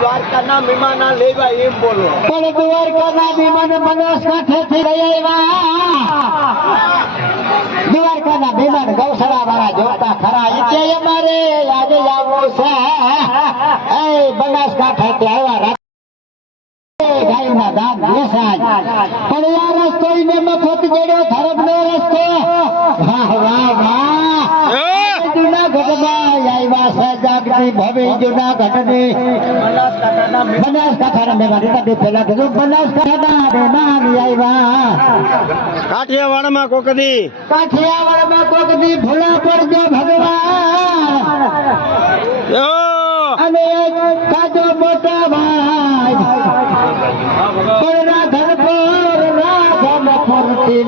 દ્વારકાના મહેમાન લેવા એમ બોલો. પણ દ્વારકાના મહેમાન બનાસકાંઠેથી લઈ આવ્યા. દ્વારકાના મહેમાન ગૌશાળા વાળા જોતા ખરા એટલે અમારે આજે આવવું છે. એ બનાસકાંઠેથી આવ્યા ગાયના દાંત બેસાય પણ આ રસ્તો ને મફત જેડો ધર્મનો રસ્તો. વાહ વાહ વાહ. જુનાગઢમાં આવ્યા છે જાગતી ભવી જુનાગઢની બનાસકાંઠાના મહેમાન પેલા કીધું બનાસકાંઠાના મહેમાન આવ્યા. કાઠિયાવાડમાં કોકદી ભૂલા પડજો ભગવાન. અને કાજો મોટા ભાઈ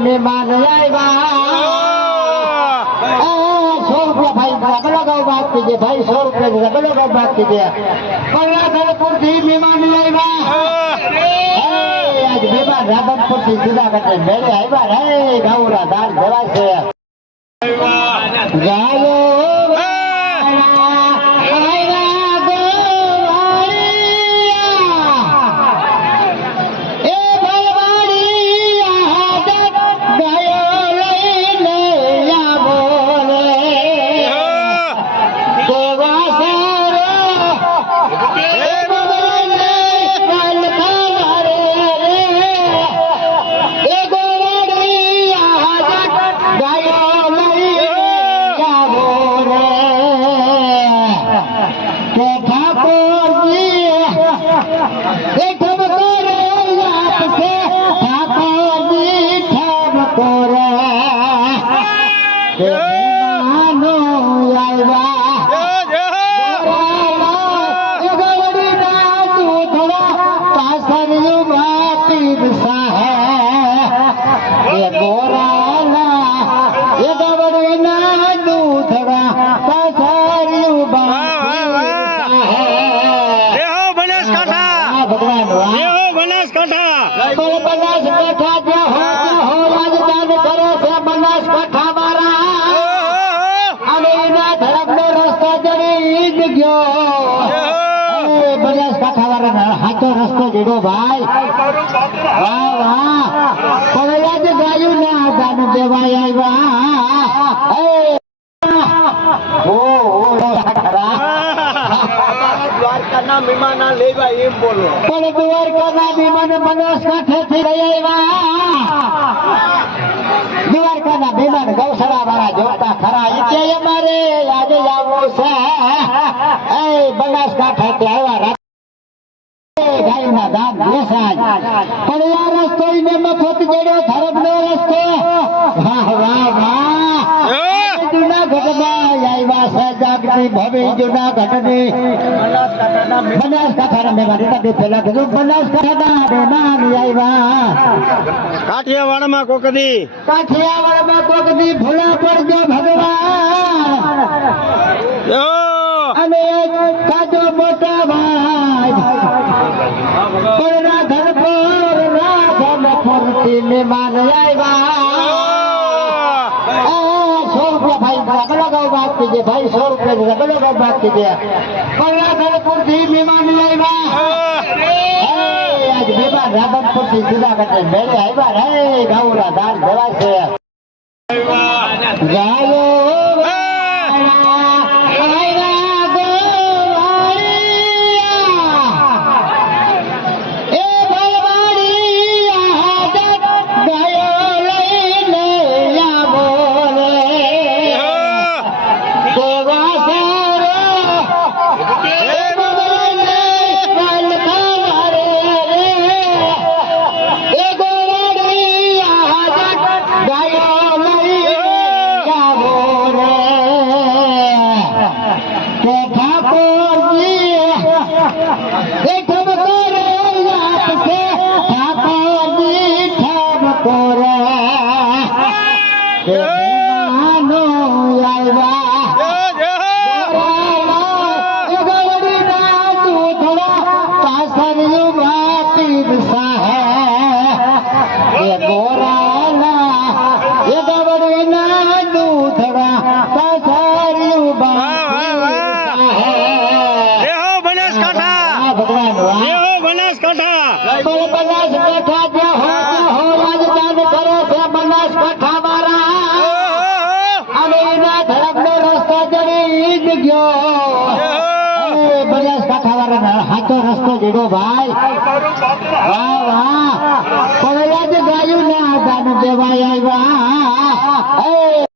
મહેમાન આવ્યા. 100 રૂપિયા ભાઈ બાત કીજે ભાઈ 100 રૂપિયા બરોબર બાત કીજે. રાધનપુરથી મહેમાન આવ્યા. આજ મહેમાન રાધનપુરથી જુનાગઢ મેળે આવ્યા. હે ગૌરા દાન દેવાય છે. ગાયો હાચો રસ્તો જીડો ભાઈ. વાહ વાહ. પણ ગાયું ના દાન દેવાય આવ્યા. દ્વારકાના મહેમાન લેવા એમ બોલો. પણ દ્વારકાના મહેમાન બનાસકાંઠેથી લઈ આવ્યા. દ્વારકાના મહેમાન ગૌશાળા વાળા જોતા ખરા એટલે અમારે આજે આવવું છે. એ બનાસકાંઠેથી આવ્યા. ગાયના દાંત બેસાય પણ આ રસ્તો ને મફત જેડો ધર્મનો રસ્તો. વાહ વાહ વાહ. જુનાગઢમાં આવ્યા છે જાગતી ભવી જુનાગઢની બનાસકાંઠાના મહેમાન પેલા કીધું બનાસકાંઠાના મહેમાન આવ્યા. કાઠિયાવાડમાં કોકદી ભૂલા પડજો ભગવાન. અને કાજો મોટા ભાઈ રાધનપુરથી મહેમાન આવ્યા. 100 રૂપિયા ભાઈ બરોબર બાત કીજે ભાઈ 100 રૂપિયા બરોબર બાત કીજે. રાધનપુરથી મહેમાન આવ્યા. આજ મહેમાન રાધનપુરથી જુનાગઢ મેળે આવ્યા. હે ગૌરા દાન દેવાય છે. ગાયો પણ બનાસકાંઠા જે હો રાજદાન કરે છે બનાસકાંઠા વાળા અને એના ધડકનો રસ્તો જડી જ ગયો બનાસકાંઠા વાળા હાથો રસ્તો જડ્યો ભાઈ વાહ વાહ પણ જ ગાયું ના દાન દેવાય આવ્યા